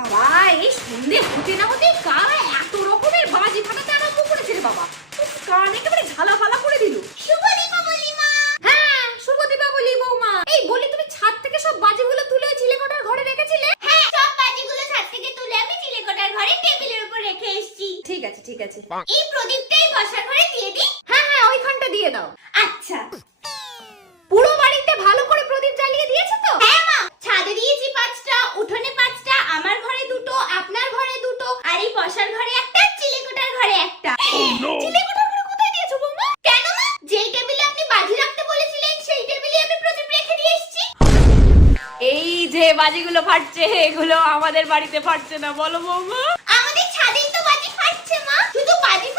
বাবা এই সন্ধে হতে না হতে কারা এত রকমের বাজি ফাটাতে আরম্ভ করেছে রে বাবা। কান একেবারে ঝালাফালা করে দিল। শুভ দীপাবলি মা। হ্যাঁ শুভ দীপাবলি বৌমা। এই বলি তুমি ছাদ থেকে সব বাজিগুলো তুলে ওই চিলেকোঠার ঘরে রেখেছিলে? হ্যাঁ সব বাজিগুলো ছাদ থেকে তুলে আমি চিলেকোঠার ঘরে টেবিলের উপর রেখে এসেছি। ঠিক আছে ঠিক আছে। এই প্রদীপটাই বসার ঘরে দিয়ে দিই? হ্যাঁ হ্যাঁ ওইখানটা দিয়ে দাও। আচ্ছা। পুরো বাড়িতে ভালো করে প্রদীপ জ্বালিয়ে দিয়েছো তো? হ্যাঁ মা, ছাদে দিয়েছি 5টা, উঠোনে 5টা, আমার ঘরে 2টো, আপনার ঘরে 2টো, আর এই বসার ঘরে একটা, চিলেকোঠার ঘরে একটা। চিলেকোঠার ঘরে কোথায় দিয়েছো বৌমা? কেন মা? যেই টেবিলে আপনি বাজি রাখতে বলেছিলেন সেই টেবিলে আমি প্রদীপ রেখে দিয়ে এসেছি। এই যে বাজিগুলো ফাটছে এগুলো আমাদের বাড়িতে ফাটছে না বলো বৌমা? আমাদের ছাদেই তো বাজি ফাটছে মা। শুধু বাজি